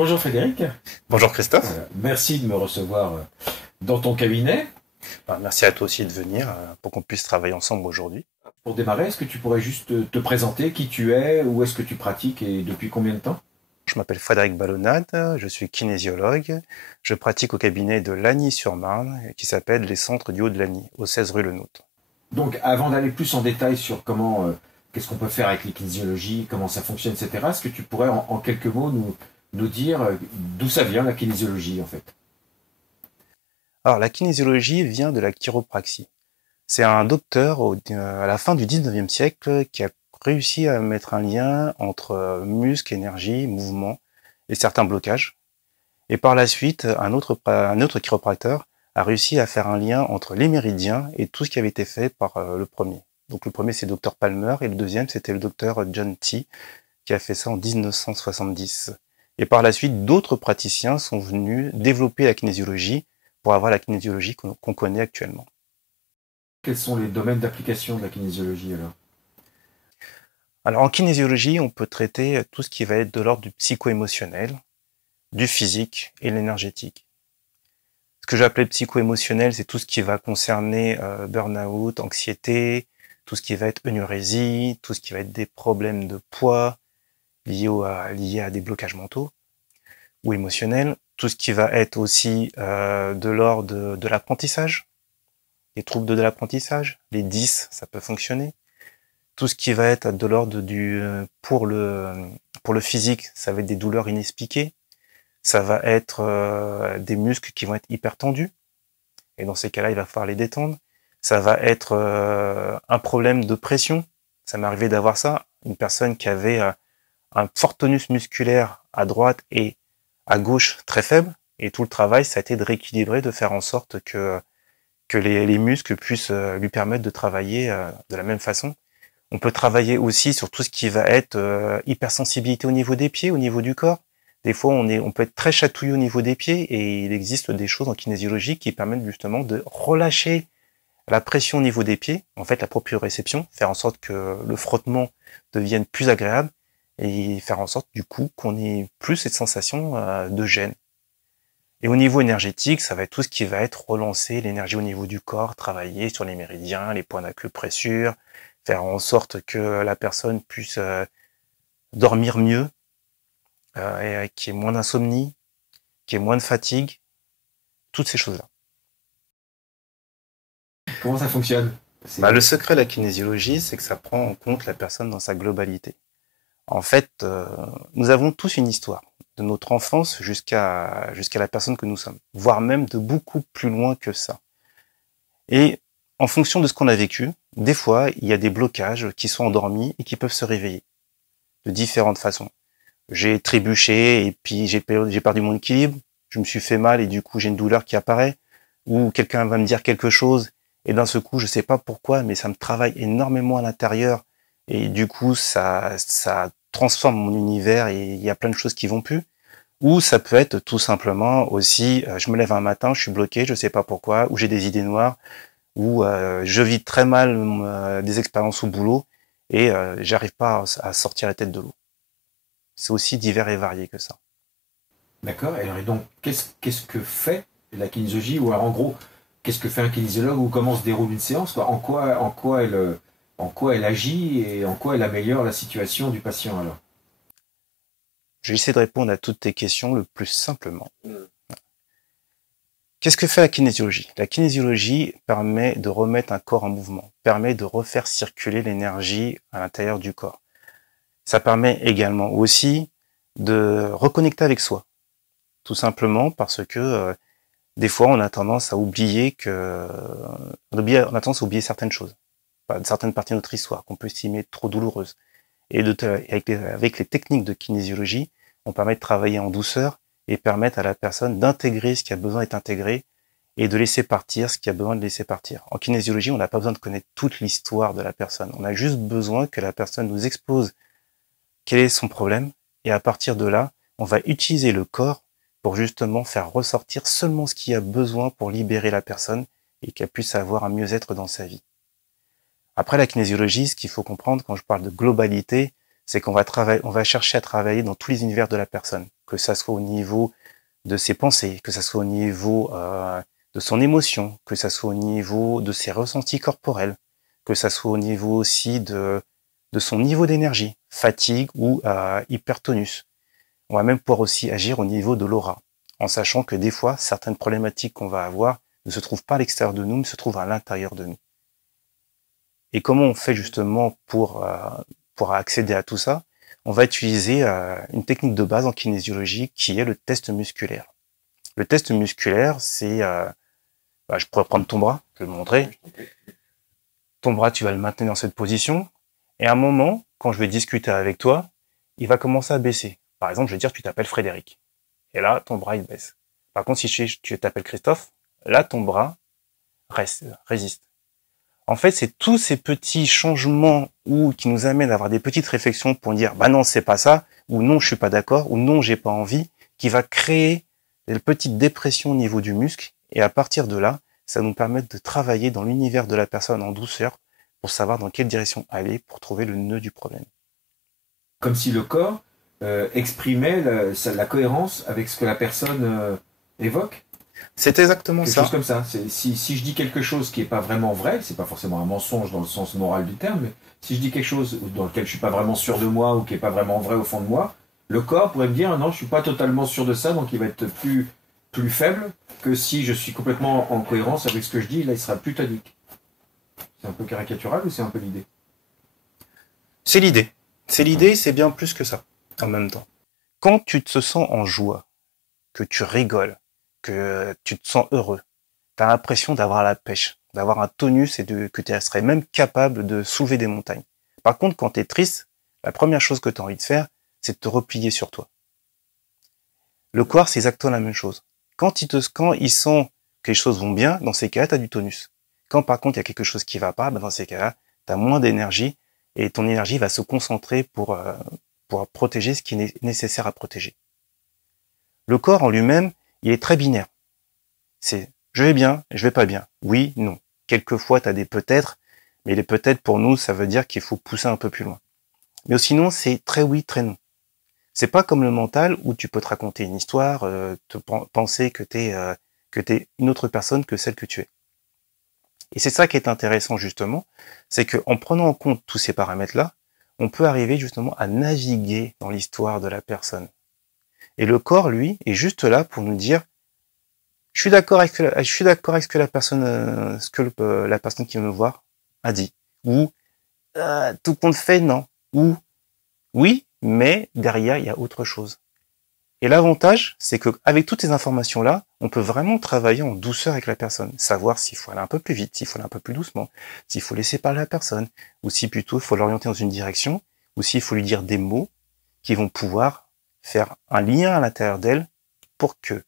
Bonjour Frédéric. Bonjour Christophe. Merci de me recevoir dans ton cabinet. Merci à toi aussi de venir pour qu'on puisse travailler ensemble aujourd'hui. Pour démarrer, est-ce que tu pourrais juste te présenter qui tu es, où est-ce que tu pratiques et depuis combien de temps? Je m'appelle Frédéric Ballonnade, je suis kinésiologue. Je pratique au cabinet de Lagny-sur-Marne qui s'appelle les Centres du Haut-de-Lagny, au 16 rue Le Nout. Donc avant d'aller plus en détail sur comment, qu'est-ce qu'on peut faire avec les kinésiologies, comment ça fonctionne, etc., est-ce que tu pourrais en quelques mots nous dire d'où ça vient la kinésiologie en fait? Alors la kinésiologie vient de la chiropraxie. C'est un docteur à la fin du 19e siècle qui a réussi à mettre un lien entre muscle, énergie, mouvement et certains blocages. Et par la suite, un autre chiropracteur a réussi à faire un lien entre les méridiens et tout ce qui avait été fait par le premier. Donc le premier c'est le docteur Palmer et le deuxième c'était le docteur John T qui a fait ça en 1970. Et par la suite, d'autres praticiens sont venus développer la kinésiologie pour avoir la kinésiologie qu'on connaît actuellement. Quels sont les domaines d'application de la kinésiologie alors? Alors en kinésiologie, on peut traiter tout ce qui va être de l'ordre du psycho-émotionnel, du physique et l'énergétique. Ce que j'appelais psycho-émotionnel, c'est tout ce qui va concerner burn-out, anxiété, tout ce qui va être énurésie, tout ce qui va être des problèmes de poids liés à des blocages mentaux ou émotionnels, tout ce qui va être aussi de l'ordre de l'apprentissage, les troubles de l'apprentissage, les 10, ça peut fonctionner. Tout ce qui va être de l'ordre pour le physique, ça va être des douleurs inexpliquées, ça va être des muscles qui vont être hyper tendus, et dans ces cas-là, il va falloir les détendre. Ça va être un problème de pression. Ça m'est arrivé d'avoir ça. Une personne qui avait un fort tonus musculaire à droite et à gauche très faible. Et tout le travail, ça a été de rééquilibrer, de faire en sorte que les muscles puissent lui permettre de travailler de la même façon. On peut travailler aussi sur tout ce qui va être hypersensibilité au niveau des pieds, au niveau du corps. Des fois, on peut être très chatouillé au niveau des pieds et il existe des choses en kinésiologie qui permettent justement de relâcher la pression au niveau des pieds, en fait la proprioception, faire en sorte que le frottement devienne plus agréable et faire en sorte du coup qu'on ait plus cette sensation de gêne. Et au niveau énergétique, ça va être tout ce qui va être relancer l'énergie au niveau du corps, travailler sur les méridiens, les points d'acupressure, faire en sorte que la personne puisse dormir mieux, et qu'il y ait moins d'insomnie, qu'il y ait moins de fatigue, toutes ces choses-là. Comment ça fonctionne? Le C'est secret de la kinésiologie, c'est que ça prend en compte la personne dans sa globalité. En fait, nous avons tous une histoire, de notre enfance jusqu'à la personne que nous sommes, voire même de beaucoup plus loin que ça. Et en fonction de ce qu'on a vécu, des fois, il y a des blocages qui sont endormis et qui peuvent se réveiller de différentes façons. J'ai trébuché et puis j'ai perdu mon équilibre, je me suis fait mal et du coup j'ai une douleur qui apparaît, ou quelqu'un va me dire quelque chose et d'un seul coup je sais pas pourquoi mais ça me travaille énormément à l'intérieur et du coup ça transforme mon univers et il y a plein de choses qui vont plus. Ou ça peut être tout simplement aussi, je me lève un matin, je suis bloqué, je sais pas pourquoi, ou j'ai des idées noires, ou je vis très mal des expériences au boulot et j'arrive pas à sortir la tête de l'eau. C'est aussi divers et varié que ça. d'accord. Et donc, qu'est-ce que fait la kinésiologie? Ou alors, en gros, qu'est-ce que fait un kinésiologue ou comment se déroule une séance, quoi? En quoi elle agit et en quoi elle améliore la situation du patient alors? Je vais essayer de répondre à toutes tes questions le plus simplement. Qu'est-ce que fait la kinésiologie? La kinésiologie permet de remettre un corps en mouvement, permet de refaire circuler l'énergie à l'intérieur du corps. Ça permet également aussi de reconnecter avec soi, tout simplement parce que des fois on a tendance à oublier on a tendance à oublier certaines choses, certaines parties de notre histoire qu'on peut estimer trop douloureuses. Et avec les techniques de kinésiologie, on permet de travailler en douceur et permettre à la personne d'intégrer ce qui a besoin d'être intégré et de laisser partir ce qui a besoin de laisser partir. En kinésiologie, on n'a pas besoin de connaître toute l'histoire de la personne. On a juste besoin que la personne nous expose quel est son problème et à partir de là, on va utiliser le corps pour justement faire ressortir seulement ce qui a besoin pour libérer la personne et qu'elle puisse avoir un mieux-être dans sa vie. Après la kinésiologie, ce qu'il faut comprendre quand je parle de globalité, c'est qu'on va travailler, on va chercher à travailler dans tous les univers de la personne, que ça soit au niveau de ses pensées, que ça soit au niveau de son émotion, que ça soit au niveau de ses ressentis corporels, que ça soit au niveau aussi de son niveau d'énergie, fatigue ou hypertonus. On va même pouvoir aussi agir au niveau de l'aura, en sachant que des fois, certaines problématiques qu'on va avoir ne se trouvent pas à l'extérieur de nous, mais se trouvent à l'intérieur de nous. Et comment on fait justement pour accéder à tout ça? On va utiliser une technique de base en kinésiologie qui est le test musculaire. Le test musculaire, c'est... je pourrais prendre ton bras, te le montrer. Ton bras, tu vas le maintenir dans cette position. Et à un moment, quand je vais discuter avec toi, il va commencer à baisser. Par exemple, je vais dire tu t'appelles Frédéric. Et là, ton bras, il baisse. Par contre, si tu t'appelles Christophe, là, ton bras résiste. En fait, c'est tous ces petits changements qui nous amènent à avoir des petites réflexions pour dire bah non, c'est pas ça, ou non, je suis pas d'accord, ou non, j'ai pas envie, qui va créer des petites dépressions au niveau du muscle. Et à partir de là, ça nous permet de travailler dans l'univers de la personne en douceur pour savoir dans quelle direction aller pour trouver le nœud du problème. Comme si le corps exprimait la cohérence avec ce que la personne évoque. C'est exactement Quelque ça. chose comme ça. Si je dis quelque chose qui n'est pas vraiment vrai, c'est pas forcément un mensonge dans le sens moral du terme, mais si je dis quelque chose dans lequel je suis pas vraiment sûr de moi ou qui est pas vraiment vrai au fond de moi, le corps pourrait me dire non, je suis pas totalement sûr de ça, donc il va être plus faible que si je suis complètement en cohérence avec ce que je dis, là il sera plus tonique. C'est un peu caricatural ou c'est un peu l'idée? C'est l'idée. C'est l'idée, c'est bien plus que ça, en même temps. Quand tu te sens en joie, que tu rigoles, que tu te sens heureux, tu as l'impression d'avoir la pêche, d'avoir un tonus et que tu serais même capable de soulever des montagnes. Par contre, quand tu es triste, la première chose que tu as envie de faire, c'est de te replier sur toi. Le corps, c'est exactement la même chose. Quand il sent que les choses vont bien, dans ces cas-là, tu as du tonus. Quand par contre, il y a quelque chose qui va pas, dans ces cas-là, tu as moins d'énergie et ton énergie va se concentrer pour protéger ce qui est nécessaire à protéger. Le corps en lui-même, il est très binaire. C'est je vais bien, je vais pas bien. Oui, non. Quelquefois, tu as des peut-être, mais les peut-être pour nous, ça veut dire qu'il faut pousser un peu plus loin. Mais sinon, c'est très oui, très non. C'est pas comme le mental où tu peux te raconter une histoire, penser que t'es une autre personne que celle que tu es. Et c'est ça qui est intéressant justement, c'est qu'en prenant en compte tous ces paramètres-là, on peut arriver justement à naviguer dans l'histoire de la personne. Et le corps, lui, est juste là pour nous dire je suis d'accord avec ce que la personne, la personne qui veut me voir a dit. Ou tout compte fait, non. Ou oui, mais derrière, il y a autre chose. Et l'avantage, c'est qu'avec toutes ces informations-là, on peut vraiment travailler en douceur avec la personne, savoir s'il faut aller un peu plus vite, s'il faut aller un peu plus doucement, s'il faut laisser parler la personne, ou si plutôt il faut l'orienter dans une direction, ou s'il faut lui dire des mots qui vont pouvoir faire un lien à l'intérieur d'elle pour que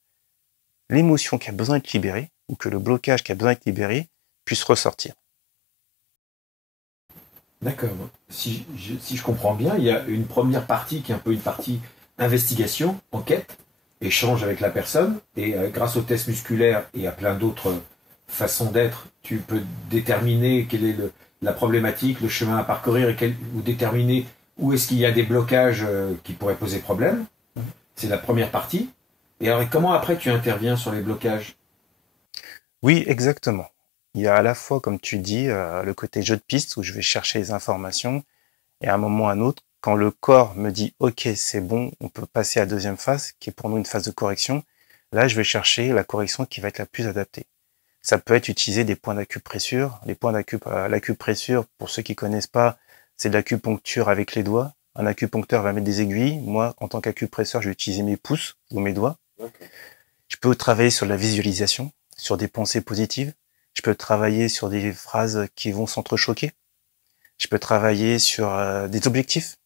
l'émotion qui a besoin d'être libérée, ou que le blocage qui a besoin d'être libéré, puisse ressortir. D'accord. Si je comprends bien, il y a une première partie qui est un peu une partie investigation, enquête, échange avec la personne, et grâce au test musculaire et à plein d'autres façons d'être, tu peux déterminer quelle est la problématique, le chemin à parcourir, ou déterminer où est-ce qu'il y a des blocages qui pourraient poser problème. C'est la première partie. Et alors, comment après tu interviens sur les blocages? Oui, exactement. Il y a à la fois, comme tu dis, le côté jeu de piste où je vais chercher les informations, et à un moment ou à un autre, quand le corps me dit OK, c'est bon, on peut passer à la deuxième phase, qui est pour nous une phase de correction, là je vais chercher la correction qui va être la plus adaptée. Ça peut être utiliser des points d'acupressure. Les points l'acupressure, pour ceux qui connaissent pas, c'est de l'acupuncture avec les doigts. Un acupuncteur va mettre des aiguilles. Moi, en tant qu'acupresseur, je vais utiliser mes pouces ou mes doigts. Okay. Je peux travailler sur la visualisation, sur des pensées positives. Je peux travailler sur des phrases qui vont s'entrechoquer. Je peux travailler sur des objectifs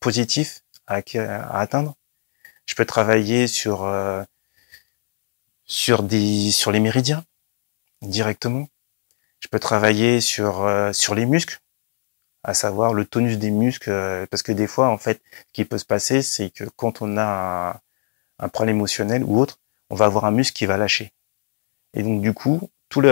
positifs à atteindre. Je peux travailler sur les méridiens directement. Je peux travailler sur les muscles, à savoir le tonus des muscles, parce que des fois, en fait, ce qui peut se passer, c'est que quand on a un problème émotionnel ou autre, on va avoir un muscle qui va lâcher. Et donc, du coup, toute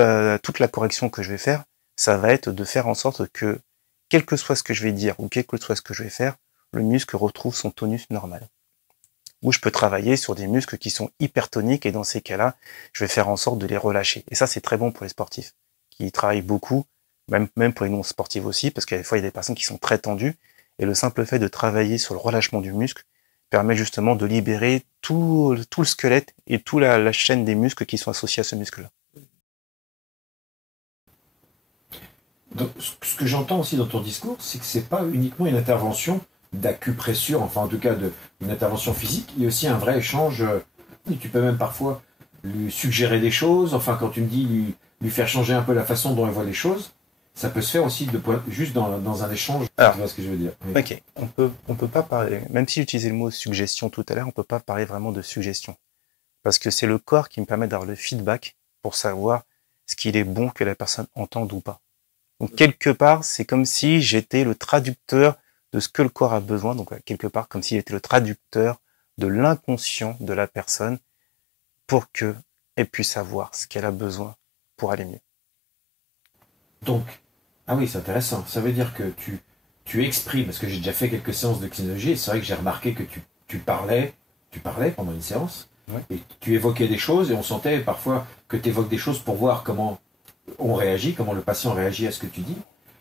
la correction que je vais faire, ça va être de faire en sorte que, quel que soit ce que je vais dire ou quel que soit ce que je vais faire, le muscle retrouve son tonus normal. Ou je peux travailler sur des muscles qui sont hypertoniques et dans ces cas-là, je vais faire en sorte de les relâcher. Et ça, c'est très bon pour les sportifs qui travaillent beaucoup, même pour les non-sportifs aussi, parce qu'à des fois, il y a des personnes qui sont très tendues et le simple fait de travailler sur le relâchement du muscle permet justement de libérer tout le squelette et toute la chaîne des muscles qui sont associés à ce muscle-là. Donc, ce que j'entends aussi dans ton discours, c'est que c'est pas uniquement une intervention d'acupressure, enfin en tout cas une intervention physique, il y a aussi un vrai échange. Tu peux même parfois lui suggérer des choses, enfin quand tu me dis lui faire changer un peu la façon dont elle voit les choses, ça peut se faire aussi juste dans un échange. Alors, tu vois ce que je veux dire. Oui. Ok, on peut pas parler, même si j'utilisais le mot suggestion tout à l'heure, on peut pas parler vraiment de suggestion. Parce que c'est le corps qui me permet d'avoir le feedback pour savoir ce qu'il est bon que la personne entende ou pas. Donc quelque part, c'est comme si j'étais le traducteur de ce que le corps a besoin, donc quelque part comme s'il était le traducteur de l'inconscient de la personne pour qu'elle puisse savoir ce qu'elle a besoin pour aller mieux. Donc, ah oui, c'est intéressant. Ça veut dire que tu exprimes, parce que j'ai déjà fait quelques séances de kinésiologie, et c'est vrai que j'ai remarqué que tu parlais pendant une séance, Ouais. et tu évoquais des choses, et on sentait parfois que tu évoques des choses pour voir comment on réagit, comment le patient réagit à ce que tu dis.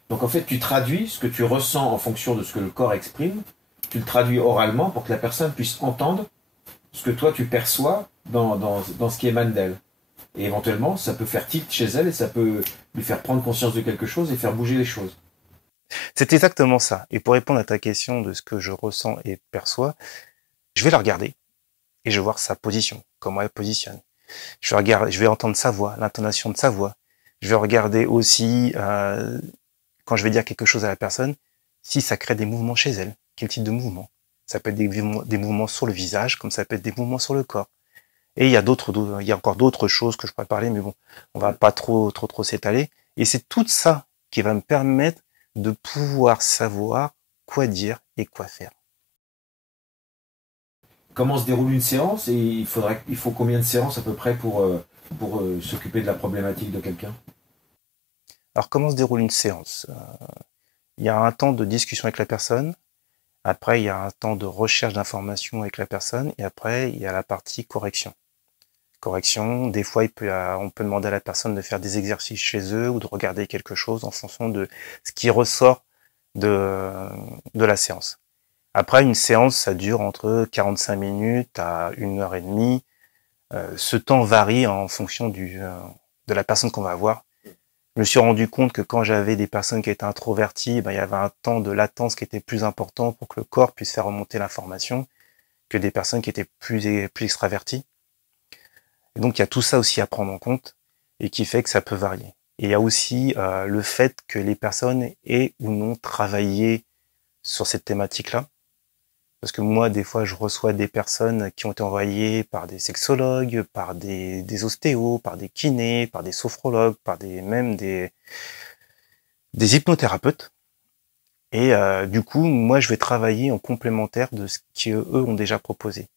Donc en fait, tu traduis ce que tu ressens en fonction de ce que le corps exprime, tu le traduis oralement pour que la personne puisse entendre ce que toi tu perçois dans ce qui émane d'elle. Et éventuellement, ça peut faire tilt chez elle et ça peut lui faire prendre conscience de quelque chose et faire bouger les choses. C'est exactement ça. Et pour répondre à ta question de ce que je ressens et perçois, je vais la regarder et je vais voir sa position, comment elle positionne. Je vais entendre sa voix, l'intonation de sa voix. Je vais regarder aussi, quand je vais dire quelque chose à la personne, si ça crée des mouvements chez elle. Quel type de mouvement? Ça peut être des mouvements sur le visage, comme ça peut être des mouvements sur le corps. Et il y a encore d'autres choses que je pourrais parler, mais bon, on va pas trop s'étaler. Et c'est tout ça qui va me permettre de pouvoir savoir quoi dire et quoi faire. Comment se déroule une séance et il faut combien de séances à peu près pour s'occuper de la problématique de quelqu'un? Alors, comment se déroule une séance? Il y a un temps de discussion avec la personne. Après, il y a un temps de recherche d'informations avec la personne. Et après, il y a la partie correction. Correction, des fois, on peut demander à la personne de faire des exercices chez eux ou de regarder quelque chose en fonction de ce qui ressort de, de la séance. Après, une séance, ça dure entre 45 minutes à 1 heure et demie. Ce temps varie en fonction de la personne qu'on va avoir. Je me suis rendu compte que quand j'avais des personnes qui étaient introverties, ben, il y avait un temps de latence qui était plus important pour que le corps puisse faire remonter l'information que des personnes qui étaient plus extraverties. Et donc, il y a tout ça aussi à prendre en compte et qui fait que ça peut varier. Et il y a aussi le fait que les personnes aient ou non travaillé sur cette thématique-là. Parce que moi, des fois, je reçois des personnes qui ont été envoyées par des sexologues, par des ostéos, par des kinés, par des sophrologues, même des hypnothérapeutes. Et du coup, moi, je vais travailler en complémentaire de ce qu'eux ont déjà proposé.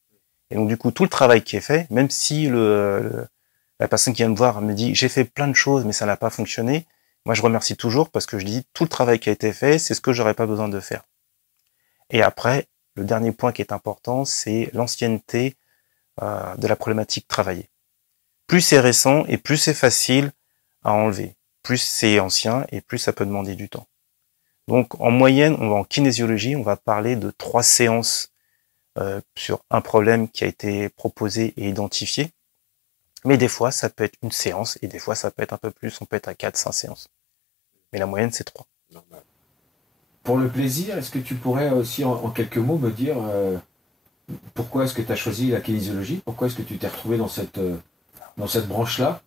Et donc, du coup, tout le travail qui est fait, même si la personne qui vient me voir me dit « j'ai fait plein de choses, mais ça n'a pas fonctionné », moi, je remercie toujours parce que je dis « tout le travail qui a été fait, c'est ce que j'aurais pas besoin de faire ». Et après, le dernier point qui est important, c'est l'ancienneté de la problématique travaillée. Plus c'est récent et plus c'est facile à enlever. Plus c'est ancien et plus ça peut demander du temps. Donc en moyenne, en kinésiologie, on va parler de 3 séances sur un problème qui a été proposé et identifié. Mais des fois, ça peut être une séance et des fois, ça peut être un peu plus. On peut être à 4-5 séances. Mais la moyenne, c'est 3. Pour le plaisir, est-ce que tu pourrais aussi en quelques mots me dire pourquoi est-ce que tu as choisi la kinésiologie? Pourquoi est-ce que tu t'es retrouvé dans cette branche-là?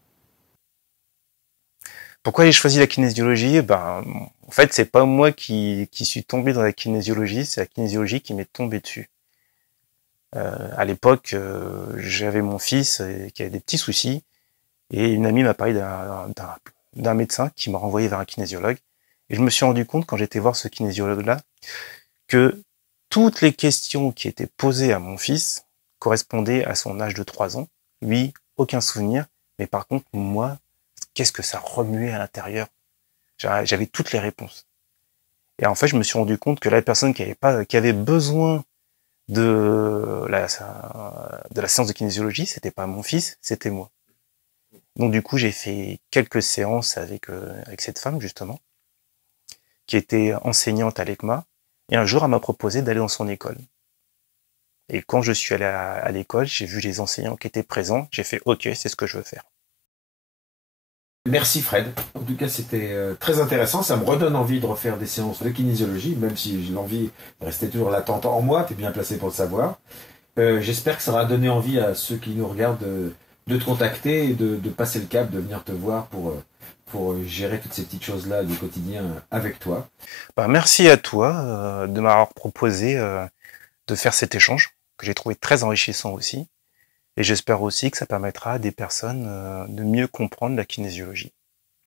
Pourquoi j'ai choisi la kinésiologie? Ben, en fait, c'est pas moi qui suis tombé dans la kinésiologie, c'est la kinésiologie qui m'est tombée dessus. À l'époque, j'avais mon fils qui avait des petits soucis et une amie m'a parlé d'un médecin qui m'a renvoyé vers un kinésiologue. Et je me suis rendu compte quand j'étais voir ce kinésiologue-là que toutes les questions qui étaient posées à mon fils correspondaient à son âge de 3 ans. Lui, aucun souvenir. Mais par contre, moi, qu'est-ce que ça remuait à l'intérieur? J'avais toutes les réponses. Et en fait, je me suis rendu compte que la personne qui avait besoin de la séance de kinésiologie, c'était pas mon fils, c'était moi. Donc du coup, j'ai fait quelques séances avec cette femme, justement, qui était enseignante à l'ECMA, et un jour, elle m'a proposé d'aller dans son école. Et quand je suis allé à l'école, j'ai vu les enseignants qui étaient présents, j'ai fait « Ok, c'est ce que je veux faire ». Merci Fred. En tout cas, c'était très intéressant. Ça me redonne envie de refaire des séances de kinésiologie, même si l'envie restait toujours latente en moi. Tu es bien placé pour le savoir. J'espère que ça aura donné envie à ceux qui nous regardent de te contacter et de passer le cap, de venir te voir pour gérer toutes ces petites choses-là du quotidien avec toi. Bah, merci à toi de m'avoir proposé de faire cet échange, que j'ai trouvé très enrichissant aussi. Et j'espère aussi que ça permettra à des personnes de mieux comprendre la kinésiologie.